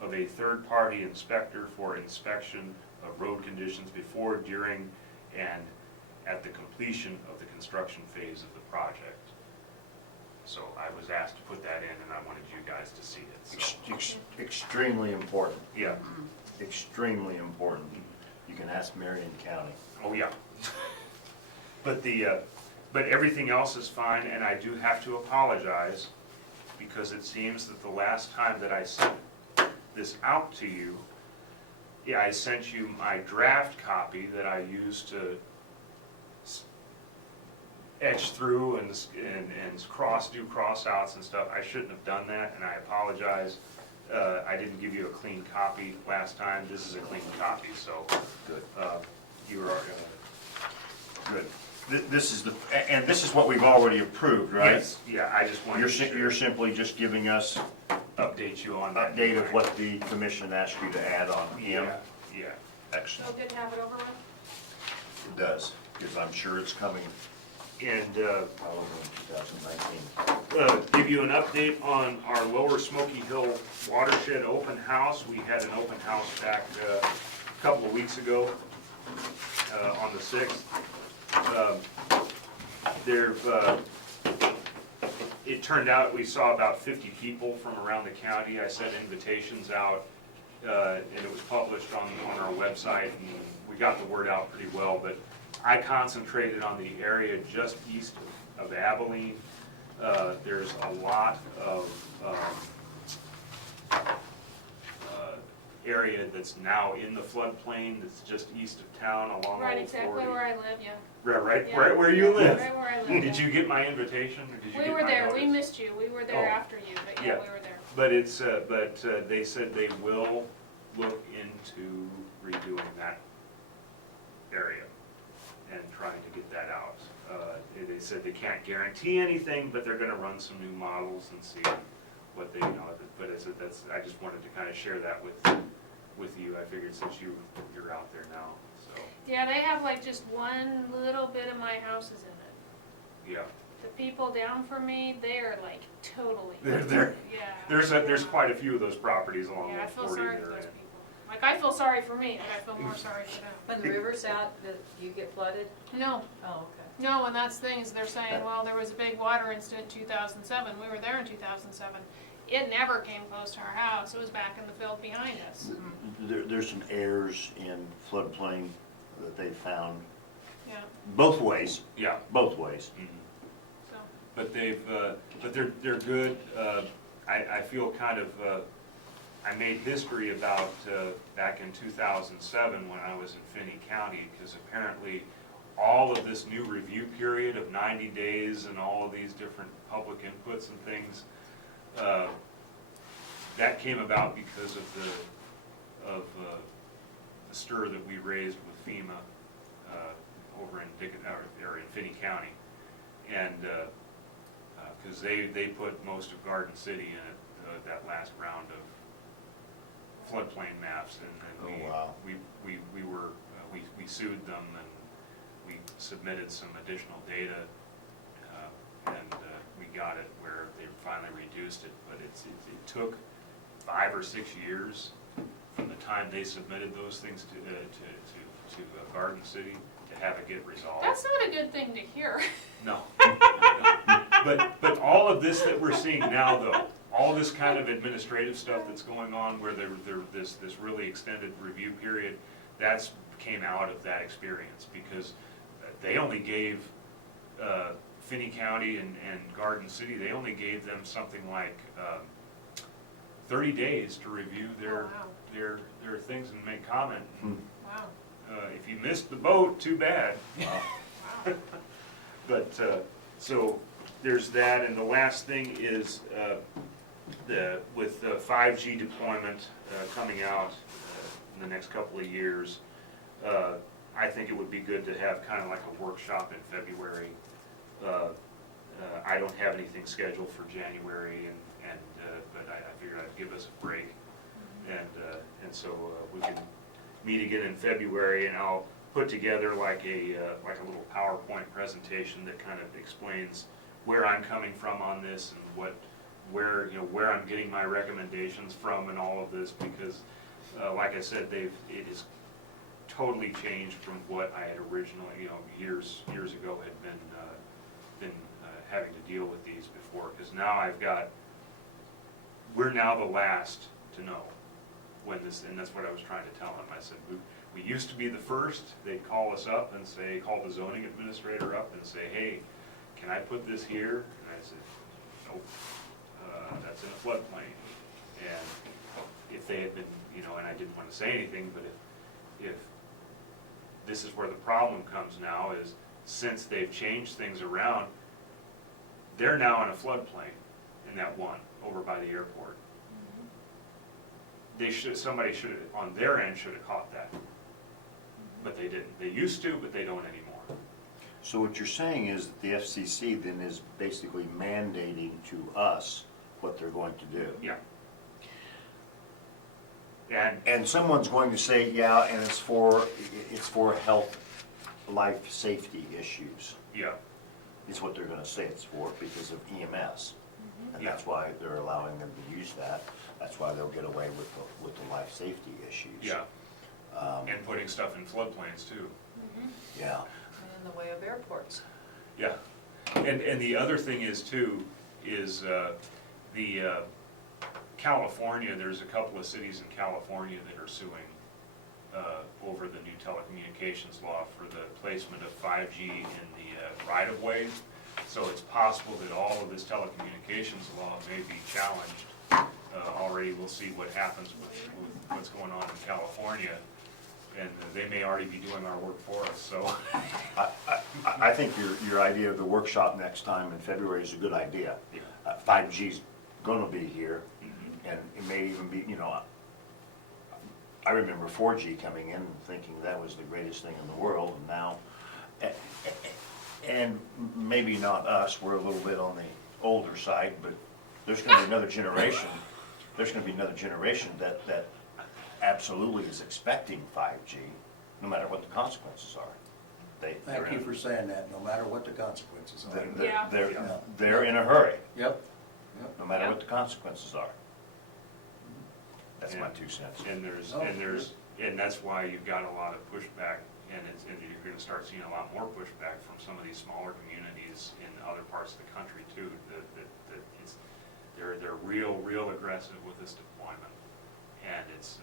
of a third-party inspector for inspection of road conditions before, during, and at the completion of the construction phase of the project. So I was asked to put that in, and I wanted you guys to see it, so, Extremely important, yeah, extremely important. You can ask Marion County. oh, yeah. But everything else is fine, and I do have to apologize, because it seems that the last time that I sent this out to you, yeah, I sent you my draft copy that I used to etch through and do cross outs and stuff. I shouldn't have done that, and I apologize. I didn't give you a clean copy last time. This is a clean copy, so Good. you are, Good. This is and this is what we've already approved, right? yes, yeah, I just wanted to You're simply just giving us update you on that. update of what the commission asked you to add on M. Yeah, yeah. Excellent. So good to have it over with? It does, because I'm sure it's coming And probably in 2019. give you an update on our Lower Smoky Hill Watershed Open House. We had an open house back a couple of weeks ago on the 6th. It turned out we saw about 50 people from around the county. I sent invitations out, and it was published on our website, and we got the word out pretty well, but I concentrated on the area just east of Abilene. There's a lot of area that's now in the floodplain, that's just east of town along Right, Old exactly 40. where I live, yeah. Right Yeah. right where you live. Right where I live. Did you get my invitation, or did you We get were my there, we notice? missed you, we were there Oh. after you, but yeah, Yeah. we were there. But it's, they said they will look into redoing that area and trying to get that out. They said they can't guarantee anything, but they're gonna run some new models and see what they, but I just wanted to kind of share that with you. I figured since you're out there now, so, Yeah, they have like just one little bit of my houses in it. yeah. The people down from me, they are like totally. There- Yeah. There's yeah. quite a few of those proproperties along Yeah, I Old feel 40 sorry for there. those people. Like, I feel sorry for me, but I feel more sorry for them. When the river's out, that you get flooded? No, Oh, okay. no, and that's the thing, is they're saying, well, there was a big water incident in 2007. We were there in 2007. It never came close to our house. It was back in the field behind us. There's some errors in floodplain that they found, Yeah, both ways, Yeah. both ways. Mhm. so. But they're good. I feel kind of, I made history about, back in 2007 when I was in Finney County, because apparently all of this new review period of 90 days and all of these different public inputs and things, that came about because of the stir that we raised with FEMA over in Finney County. And because they put most of Garden City in it, that last round of floodplain maps, and Oh, wow. we sued them, and we submitted some additional data, and we got it where they finally reduced it, but it took 5 or 6 years from the time they submitted those things to Garden City to have it get resolved. That's not a good thing to hear. No. But all of this that we're seeing now, though, all this kind of administrative stuff that's going on, where this really extended review period, that's came out of that experience, because they only gave Finney County and Garden City, they only gave them something like 30 days to review Oh, wow. their things and make comment. Wow, If you missed the boat, too bad. wow. But, so, there's that, and the last thing is, with the 5G deployment coming out in the next couple of years, I think it would be good to have kind of like a workshop in February. I don't have anything scheduled for January, but I figured I'd give us a break. And so we can meet again in February, and I'll put together like a little PowerPoint presentation that kind of explains where I'm coming from on this and where I'm getting my recommendations from and all of this, because like I said, it has totally changed from what I had originally, years ago had been having to deal with these before, because now we're now the last to know when this, and that's what I was trying to tell them. I said, we used to be the first. They'd call us up and say, call the zoning administrator up and say, hey, can I put this here? And I said, nope, that's in a floodplain. And if they had been, and I didn't want to say anything, but if this is where the problem comes now, is since they've changed things around, they're now in a floodplain in that one over by the airport. Somebody should have, on their end, should have caught that. But they didn't. They used to, but they don't anymore. So what you're saying is that the FCC then is basically mandating to us what they're going to do. Yeah. And someone's going to say, yeah, and it's for health, life, safety issues. Yeah. Is what they're gonna say it's for because of EMS. And Yeah. that's why they're allowing them to use that. That's why they'll get away with the life safety issues. Yeah. And putting stuff in floodplains too. Yeah. And in the way of airports. Yeah. And the other thing is too, is California, there's a couple of cities in California that are suing over the new telecommunications law for the placement of 5G in the right-of-way. So it's possible that all of this telecommunications law may be challenged. Already we'll see what happens with what's going on in California, and they may already be doing our work for us, so. I think your idea of the workshop next time in February is a good idea. 5G's gonna be here, and it may even be, I remember 4G coming in and thinking that was the greatest thing in the world, and now, and maybe not us, we're a little bit on the older side, but there's gonna be another generation, that absolutely is expecting 5G, no matter what the consequences are. Thank you for saying that, no matter what the consequences are. Yeah. They're in a hurry, Yep. no matter what the consequences are. That's my 2 cents. And that's why you've got a lot of pushback, and you're gonna start seeing a lot more pushback from some of these smaller communities in other parts of the country too, that they're real aggressive with this deployment. And it's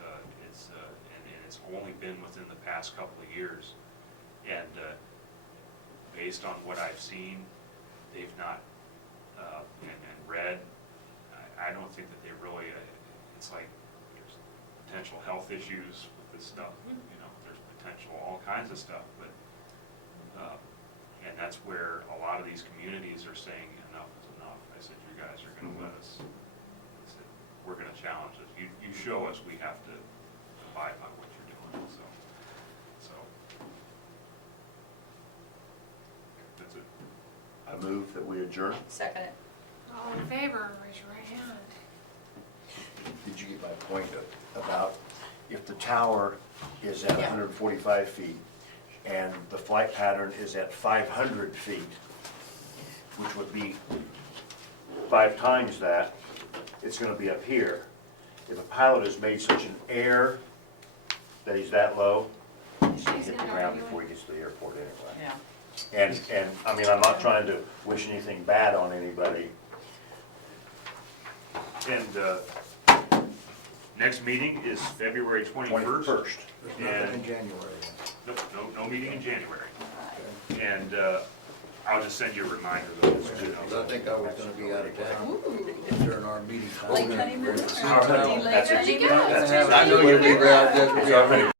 only been within the past couple of years. And based on what I've seen, they've not, and read, I don't think that they really, it's like, there's potential health issues with this stuff, there's potential all kinds of stuff, but, and that's where a lot of these communities are saying enough is enough. I said, you guys are gonna let us, I said, we're gonna challenge it. You show us, we have to abide by what you're doing, so. That's it. I move that we adjourn. Second it. All in favor, raise your right hand. Did you get my point about if the tower is at Yeah. 145 feet and the flight pattern is at 500 feet, which would be 5 times that, it's gonna be up here. If a pilot has made such an error that he's that low, he's gonna hit the ground before he gets to the airport anyway. Yeah. And, I mean, I'm not trying to wish anything bad on anybody. And, next meeting is February 21st. 21st. There's nothing in January. No meeting in January. And, I'll just send you a reminder though. so you know. 'Cause I think I was gonna be out of town during our meeting time. Late honeymoon? That's Late it. honeymoon? I know you'll be there. It's already